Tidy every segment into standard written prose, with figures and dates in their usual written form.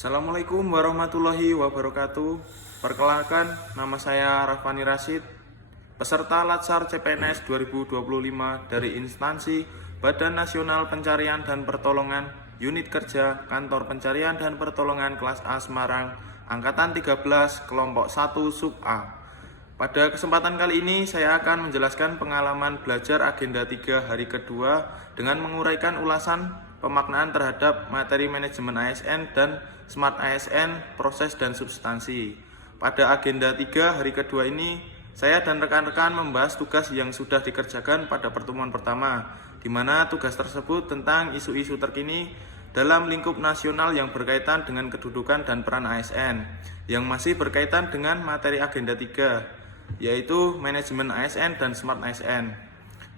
Assalamualaikum warahmatullahi wabarakatuh. Perkenalkan, nama saya Rafani Rashid, peserta Latsar CPNS 2025 dari instansi Badan Nasional Pencarian dan Pertolongan, Unit Kerja Kantor Pencarian dan Pertolongan Kelas A Semarang, Angkatan 13, Kelompok 1 Sub A. Pada kesempatan kali ini saya akan menjelaskan pengalaman belajar agenda 3 hari kedua dengan menguraikan ulasan pemaknaan terhadap materi manajemen ASN dan Smart ASN, proses dan substansi. Pada agenda 3 hari kedua ini, saya dan rekan-rekan membahas tugas yang sudah dikerjakan pada pertemuan pertama, di mana tugas tersebut tentang isu-isu terkini dalam lingkup nasional yang berkaitan dengan kedudukan dan peran ASN, yang masih berkaitan dengan materi agenda 3, yaitu manajemen ASN dan Smart ASN.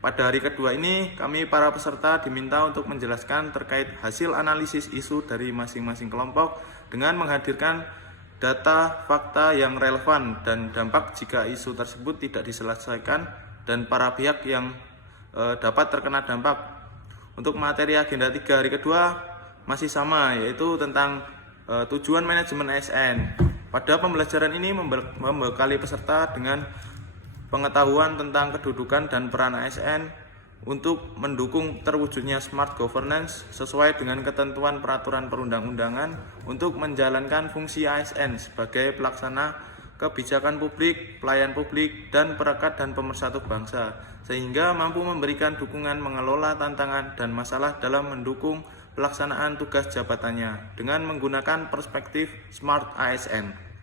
Pada hari kedua ini, kami para peserta diminta untuk menjelaskan terkait hasil analisis isu dari masing-masing kelompok dengan menghadirkan data, fakta yang relevan dan dampak jika isu tersebut tidak diselesaikan dan para pihak yang dapat terkena dampak. Untuk materi agenda 3 hari kedua masih sama, yaitu tentang tujuan manajemen ASN. Pada pembelajaran ini membekali peserta dengan pengetahuan tentang kedudukan dan peran ASN untuk mendukung terwujudnya smart governance sesuai dengan ketentuan peraturan perundang-undangan untuk menjalankan fungsi ASN sebagai pelaksana kebijakan publik, pelayan publik, dan perekat dan pemersatu bangsa, sehingga mampu memberikan dukungan mengelola tantangan dan masalah dalam mendukung pelaksanaan tugas jabatannya dengan menggunakan perspektif smart ASN.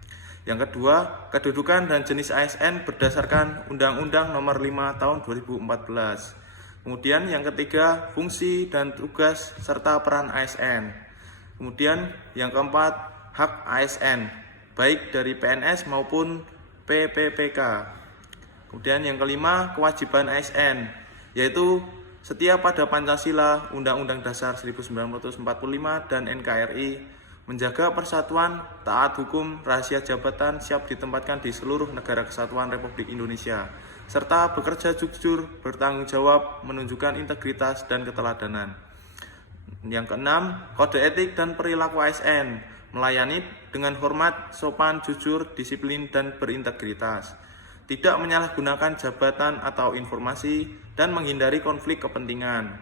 Yang kedua, kedudukan dan jenis ASN berdasarkan Undang-Undang Nomor 5 Tahun 2014. Kemudian yang ketiga, fungsi dan tugas serta peran ASN. Kemudian yang keempat, hak ASN, baik dari PNS maupun PPPK. Kemudian yang kelima, kewajiban ASN, yaitu setia pada Pancasila, Undang-Undang Dasar 1945 dan NKRI, menjaga persatuan, taat hukum, rahasia jabatan siap ditempatkan di seluruh negara kesatuan Republik Indonesia, serta bekerja jujur, bertanggung jawab, menunjukkan integritas dan keteladanan. Yang keenam, kode etik dan perilaku ASN, melayani dengan hormat, sopan, jujur, disiplin, dan berintegritas, tidak menyalahgunakan jabatan atau informasi, dan menghindari konflik kepentingan,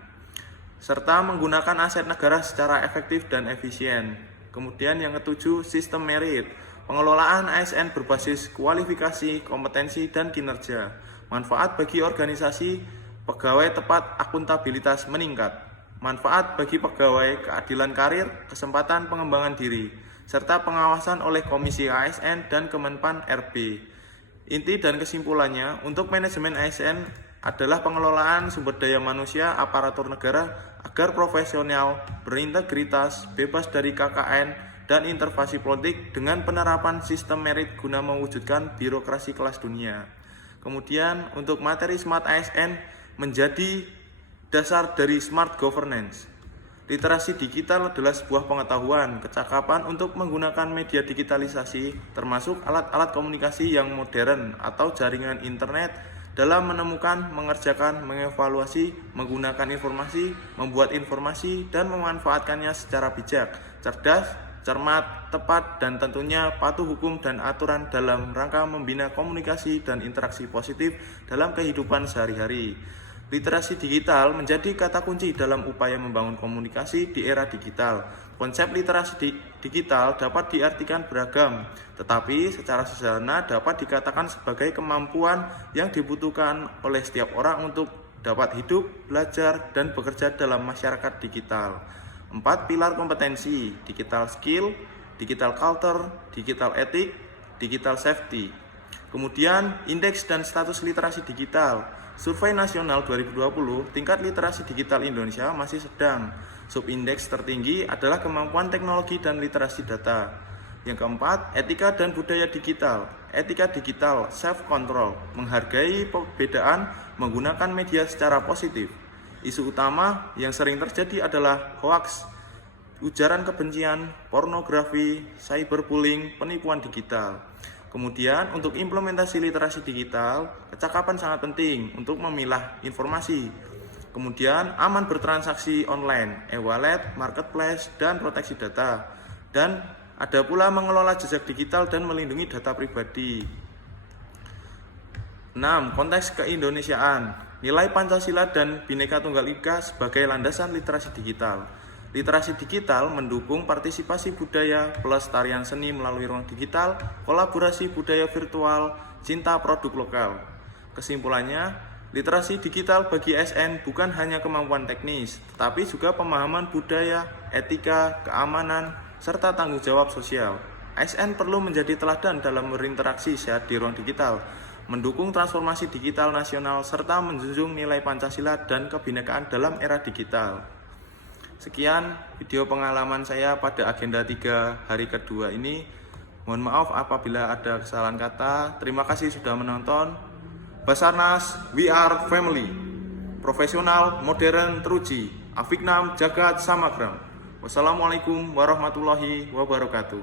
serta menggunakan aset negara secara efektif dan efisien. Kemudian yang ketujuh, sistem merit, pengelolaan ASN berbasis kualifikasi, kompetensi, dan kinerja, manfaat bagi organisasi, pegawai tepat, akuntabilitas meningkat, manfaat bagi pegawai, keadilan karir, kesempatan pengembangan diri, serta pengawasan oleh Komisi ASN dan Kemenpan RB. Inti dan kesimpulannya, untuk manajemen ASN adalah pengelolaan sumber daya manusia aparatur negara agar profesional, berintegritas, bebas dari KKN dan intervensi politik dengan penerapan sistem merit guna mewujudkan birokrasi kelas dunia. Kemudian untuk materi Smart ASN menjadi dasar dari Smart Governance. Literasi digital adalah sebuah pengetahuan, kecakapan untuk menggunakan media digitalisasi termasuk alat-alat komunikasi yang modern atau jaringan internet dalam menemukan, mengerjakan, mengevaluasi, menggunakan informasi, membuat informasi, dan memanfaatkannya secara bijak, cerdas, cermat, tepat, dan tentunya patuh hukum dan aturan dalam rangka membina komunikasi dan interaksi positif dalam kehidupan sehari-hari. Literasi digital menjadi kata kunci dalam upaya membangun komunikasi di era digital. Konsep literasi digital dapat diartikan beragam, tetapi secara sederhana dapat dikatakan sebagai kemampuan yang dibutuhkan oleh setiap orang untuk dapat hidup, belajar, dan bekerja dalam masyarakat digital. 4 pilar kompetensi: digital skill, digital culture, digital ethic, digital safety. Kemudian, indeks dan status literasi digital. Survei Nasional 2020, tingkat literasi digital Indonesia masih sedang. Subindeks tertinggi adalah kemampuan teknologi dan literasi data. Yang keempat, etika dan budaya digital. Etika digital, self-control, menghargai perbedaan, menggunakan media secara positif. Isu utama yang sering terjadi adalah hoaks, ujaran kebencian, pornografi, cyberbullying, penipuan digital. Kemudian untuk implementasi literasi digital, kecakapan sangat penting untuk memilah informasi. Kemudian aman bertransaksi online, e-wallet, marketplace, dan proteksi data. Dan Ada pula mengelola jejak digital dan melindungi data pribadi. 6. Konteks keindonesiaan. Nilai Pancasila dan Bhinneka Tunggal Ika sebagai landasan literasi digital. Literasi digital mendukung partisipasi budaya, pelestarian seni melalui ruang digital, kolaborasi budaya virtual, cinta produk lokal. Kesimpulannya, literasi digital bagi ASN bukan hanya kemampuan teknis, tetapi juga pemahaman budaya, etika, keamanan, serta tanggung jawab sosial. ASN perlu menjadi teladan dalam berinteraksi sehat di ruang digital, mendukung transformasi digital nasional, serta menjunjung nilai Pancasila dan kebinekaan dalam era digital. Sekian video pengalaman saya pada agenda 3 hari kedua ini. Mohon maaf apabila ada kesalahan kata. Terima kasih sudah menonton. Basarnas, we are family. Profesional, modern, teruji. Afiknam, Jagat, Samagram. Wassalamualaikum warahmatullahi wabarakatuh.